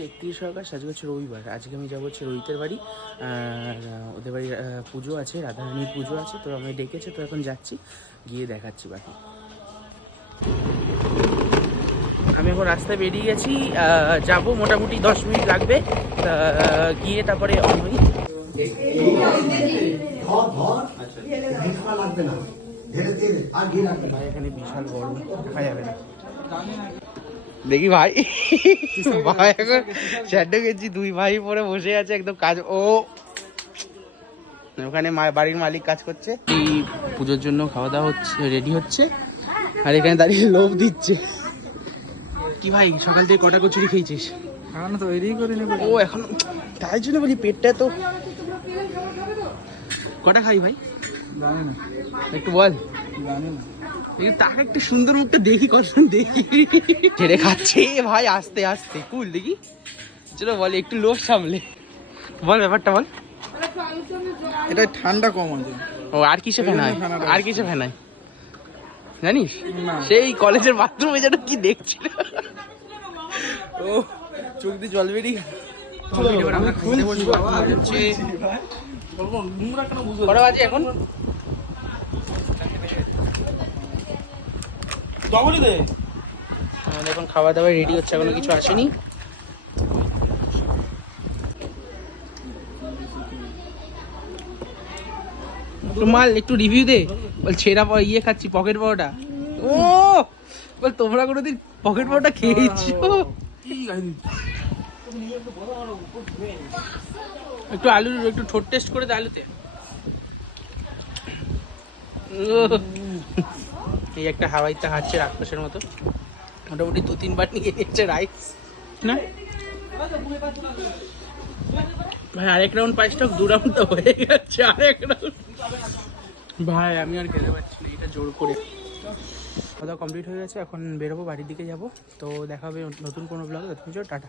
31 August, আজকে হচ্ছে রবিবার। আজকে আমি যাবো হচ্ছে রোহিতের বাড়ি, ওদের বাড়ি পুজো আছে, রাধারানীর পুজো আছে, তো আমি ডেকেছে, তো এখন যাচ্ছি, গিয়ে দেখাচ্ছি বাকি। আমি এখন রাস্তায় বেরিয়ে গেছি, যাব মোটামুটি 10 মিনিট লাগবে, গিয়ে তারপরে অন হই। এখানে বিশাল গরম, দেখা যাবে না। দেখি ভাই, ভাই এখন শ্যাডো গেছি, দুই ভাই পরে বসে আছে একদম কাজ। ওখানে বাড়ির মালিক কাজ করছে, এই পুজোর জন্য খাওয়া দাওয়া হচ্ছে, রেডি হচ্ছে, আর এখানে দাঁড়িয়ে লোভ দিচ্ছে। কি ভাই, সকাল থেকে কটা কচুরি খেয়েছিস? এখন তো তৈরি করে নেবো। ও এখন তাই জন্য বলি পেটটা তো। কটা খাই ভাই জানি না, একটু বল। জানি না, তার একটু সুন্দর মুখটা দেখি, কত দেখি ছেড়ে খাচ্ছে ভাই, আস্তে আস্তে কুল দেখি। চলো বল, একটু লোভ সামলে বল, ব্যাপারটা বল। এটা ঠান্ডা কম আছে। ও আর কিসে ফেনায়, আর কিসে ফেনায় জানিস? না। সেই কলেজের বাথরুমে যেন কি দেখছিল, ও চোখ দিয়ে জল বেরিয়ে আমরা খেতে বসবো। কটা বাজে এখন? আমাদের এখন খাওয়া দাওয়া রেডি হচ্ছে, এখনো কিছু আসেনি। মাল একটু রিভিউ দে, বল ছেঁড়া ইয়ে খাচ্ছি পকেট পাওয়াটা। ও বল, তোমরা কোনোদিন পকেট পাওয়াটা খেয়েছো? একটু আলুর একটু ঠোঁট টেস্ট করে দে আলুতে। এই একটা হাওয়াইতে হাঁটছে রাক্ষসের মতো, মোটামুটি 2-3 বার নিয়ে নিচ্ছে রাইস না ভাই। আরেক রাউন্ড 5 টাকা, 2 রাউন্ড তো হয়ে গেছে, আরেক রাউন্ড ভাই আমি আর খেতে পারছি না, এটা জোর করে। খাওয়া কমপ্লিট হয়ে গেছে, এখন বেরোবো, বাড়ির দিকে যাবো। তো দেখা হবে নতুন কোনো ব্লগে, টাটা।